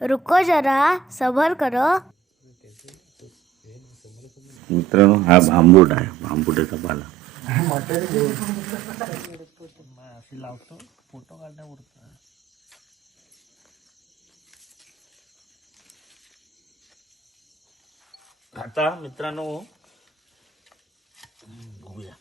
रुको जरा सबर करो. मित्रांनो हा भांबूट आहे. भांबुटाचा पाला. अशी लावतो फोटो काढण्यापुरता आता मित्रांनो बघूया.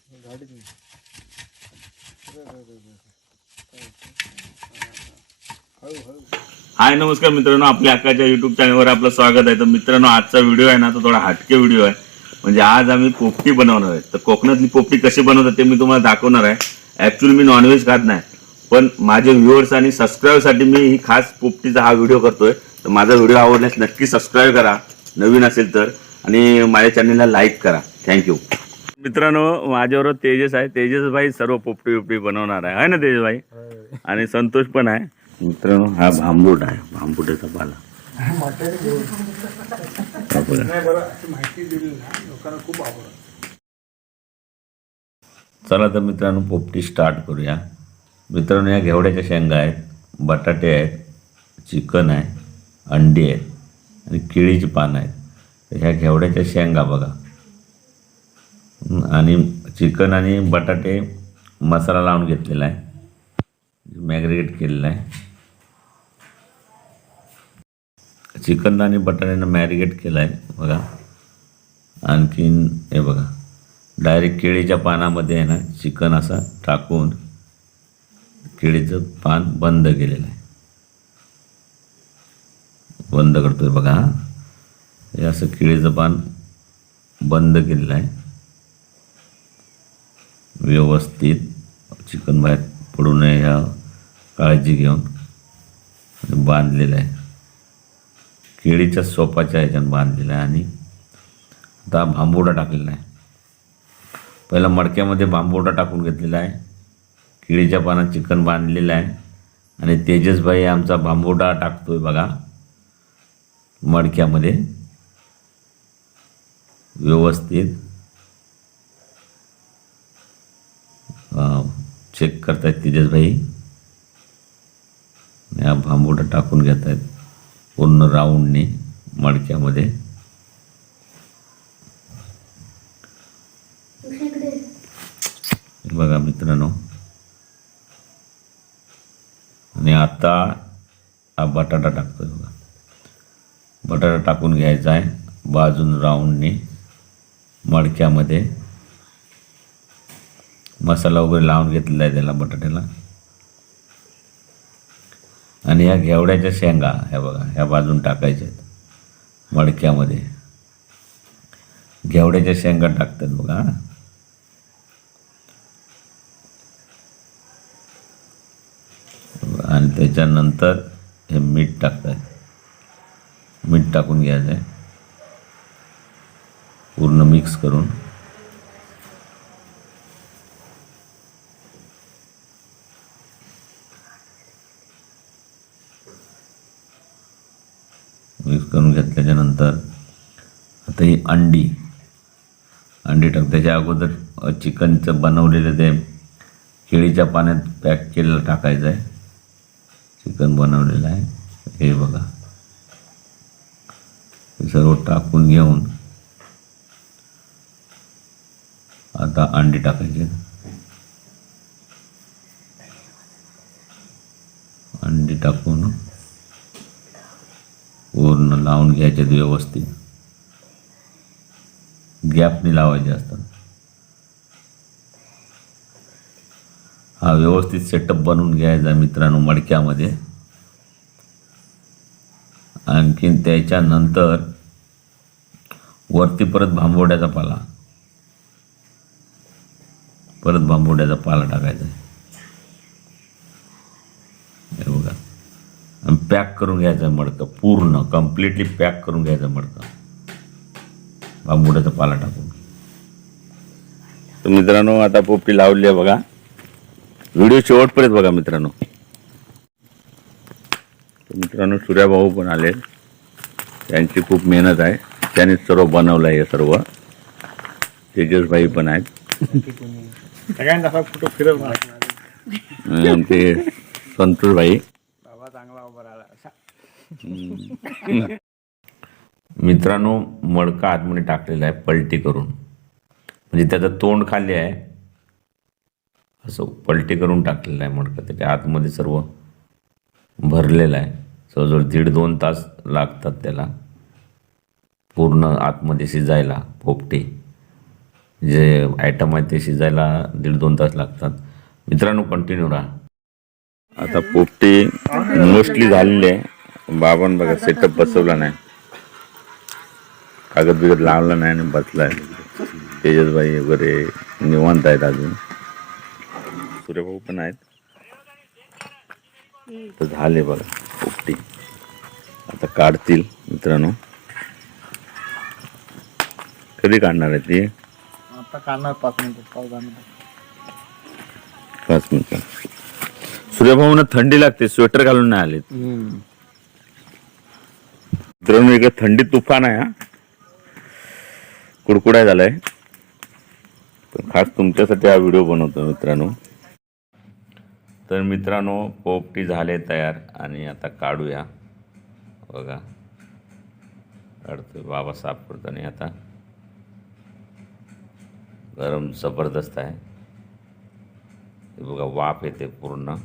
हाय नमस्कार मित्रांनो. आपल्या अक्काच्या युट्यूब चॅनलवर आपलं स्वागत आहे. तर मित्रांनो आजचा व्हिडिओ आहे ना तो थोडा हटके व्हिडिओ आहे. म्हणजे आज आम्ही पोपटी बनवणार आहे. तर कोकणातली पोपटी कशी बनवतात ते मी तुम्हाला दाखवणार आहे. ऍक्च्युअली मी नॉनव्हेज खात नाही. पण माझे व्ह्युअर्स आणि सबस्क्राईबसाठी मी ही खास पोपटीचा हा व्हिडिओ करतोय. तर माझा व्हिडिओ आवडल्यास नक्की सबस्क्राईब करा. नवीन असेल तर. आणि माझ्या चॅनलला लाईक करा. थँक्यू मित्रांनो माझ्याबरोबर तेजस आहे. तेजस भाई सर्व पोपटी बिपटी बनवणार आहे. ना तेजस भाई आणि संतोष पण आहे. मित्रांनो हा भांबूट आहे. भांबुटाचा पाला. चला तर मित्रांनो पोपटी स्टार्ट करूया. मित्रांनो या घेवड्याच्या शेंगा आहेत बटाटे आहेत चिकन आहे अंडी आहेत आणि केळीची पानं आहेत. तर ह्या घेवड्याच्या शेंगा बघा. आणि चिकन आणि बटाटे मसाला लावून घेतलेला आहे. मॅग्रेट केलेला आहे. चिकन आणि बटाट्यानं मॅरिगेट केलं आहे बघा. आणखीन हे बघा. डायरेक्ट केळीच्या पानामध्ये आहे ना चिकन असा टाकून केळीचं पान बंद केलेलं आहे. बंद करतो आहे बघा हे असं केळीचं पान बंद केलेलं आहे. व्यवस्थित चिकन बाहेर पडू नये ह्या काळजी घेऊन बांधलेलं आहे. केळीच्या सोपाच्या ह्याच्यानं बांधलेलं आहे आणि आता भांबोडा टाकलेला आहे. पहिला मडक्यामध्ये बांबोडा टाकून घेतलेला आहे. केळीच्या पानात चिकन बांधलेलं आहे. आणि तेजसभाई आमचा बांबोडा टाकतो आहे बघा. मडक्यामध्ये. व्यवस्थित. चेक करतायत तेजसभाई. या भांबोडा टाकून घेत आहेत पूर्ण राऊंडने मडक्यामध्ये. बघा मित्रांनो. आणि आता हा बटाटा टाकतोय बघा. बटाटा टाकून घ्यायचा आहे. बाजून राऊंडने मडक्यामध्ये. मसाला वगैरे लावून घेतलेला आहे त्याला बटाट्याला. आणि ह्या घेवड्याच्या शेंगा ह्या बघा ह्या बाजून टाकायच्या आहेत. मडक्यामध्ये. घेवड्याच्या शेंगा टाकतात बघा आणि त्याच्यानंतर हे मीठ टाकतात. मीठ टाकून घ्यायचं आहे. पूर्ण मिक्स करून. मिक्स करून घेतल्याच्यानंतर आता ही अंडी अंडी टाक. त्याच्या अगोदर चिकनचं बनवलेलं ते केळीच्या पाण्यात पॅक केलेलं टाकायचं आहे. चिकन बनवलेलं आहे. हे बघा. हे सर्व टाकून घेऊन आता अंडी टाकायची अंडी टाकून लावून घ्यायचे व्यवस्थित. गॅपने लावायचे असतात. हा व्यवस्थित सेटअप बनवून घ्यायचा मित्रांनो मडक्यामध्ये. आणखीन त्याच्यानंतर वरती परत भांबोड्याचा पाला. परत भांबोड्याचा पाला टाकायचा. आहे हे बघा. पॅक करून घ्यायचं मडकं पूर्ण कम्प्लिटली पॅक करून घ्यायचं मडकं. बांबुड्याचा पाला टाकून. तर मित्रांनो आता पोपटी लावली आहे बघा. व्हिडिओ शेवटपर्यंत बघा मित्रांनो. तर मित्रांनो सूर्याभाऊ पण आले. त्यांची खूप मेहनत आहे. त्यांनीच सर्व बनवलं आहे हे सर्व. तेजसभाई पण आहेत. आमचे संतोषभाई. मित्रांनो मडका आतमध्ये टाकलेला आहे पलटी करून. म्हणजे त्याचं तोंड खाली आहे. असं पलटी करून टाकलेलं आहे मडका. त्याच्या आतमध्ये सर्व भरलेलं आहे. जवळजवळ दीड दोन तास लागतात त्याला. पूर्ण आतमध्ये शिजायला पोपटी. जे आयटम आहे ते शिजायला दीड दोन तास लागतात. मित्रांनो कंटिन्यू राहा. आता पोपटी मोस्टली झालेली आहे. बाबांन बघा सेटअप बसवला नाही. कागद बिगद लावला नाही आणि बसलाय. तेजसबाई वगैरे निवांत आहेत अजून. सूर्यभाऊ पण आहेत. तर झाले बघा पोपटी. आता काढतील मित्रांनो. कधी काढणार आहे ती? आता काढणार पाच मिनिटं पाच दहा मिनिटं पाच मिनिटं. सूर्यभाऊना थंडी लागते स्वेटर घालून नाही आलेत. मित्रांनो इकडे थंडी तुफान आहे हा. कुडकुडाय झालाय. तर खास तुमच्यासाठी हा व्हिडिओ बनवतो मित्रांनो. तर मित्रांनो पोपटी झाले तयार आणि आता काढूया. बघा. काढतोय बाबा साफ करतो आणि आता. गरम जबरदस्त आहे. हे बघा वाफ येते पूर्ण.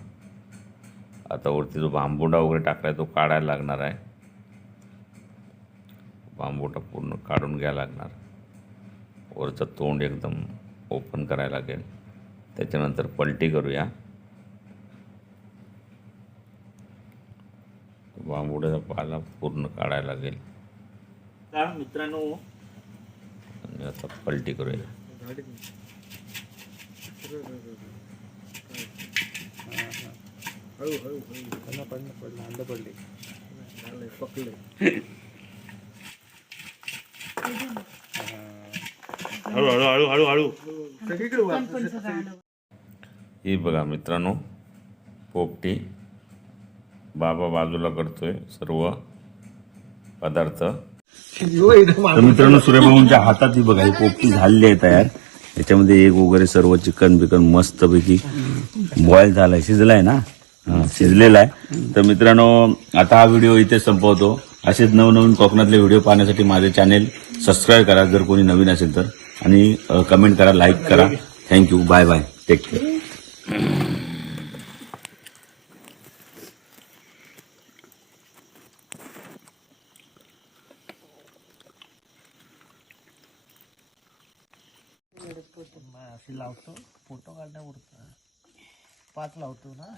आता वरती जो बांबुडा वगैरे टाकलाय तो काढायला लागणार आहे. बांबुडा पूर्ण काढून घ्यायला लागणार. वरचं तोंड एकदम ओपन करायला लागेल. त्याच्यानंतर पलटी करूया. बांबुड्याचा पाला पूर्ण काढायला लागेल. का मित्रांनो. आणि आता पलटी करूया. पडलं पडलं पडलं. अंड पडले. पकडले. हळू हळू हळू हळू हळू. ही बघा मित्रांनो पोपटी बाबा बाजूला करतोय सर्व पदार्थ. तर मित्रांनो सूर्यबाबूंच्या हातात ही बघा ही पोपटी झालेली आहे तयार. याच्यामध्ये एक वगैरे सर्व चिकन बिकन मस्त पैकी बॉईल झालाय शिजलाय ना? शिजलेला आहे. तर मित्रांनो आता हा व्हिडिओ इथे संपवतो. असेच नवनवीन कोकणातले व्हिडिओ पाहण्यासाठी माझे चॅनेल सबस्क्राईब करा. जर कोणी नवीन असेल तर. आणि कमेंट करा लाईक करा. Thank you bye bye take care लावतो फोटो काढण्यापुरता. पाच लावतो ना.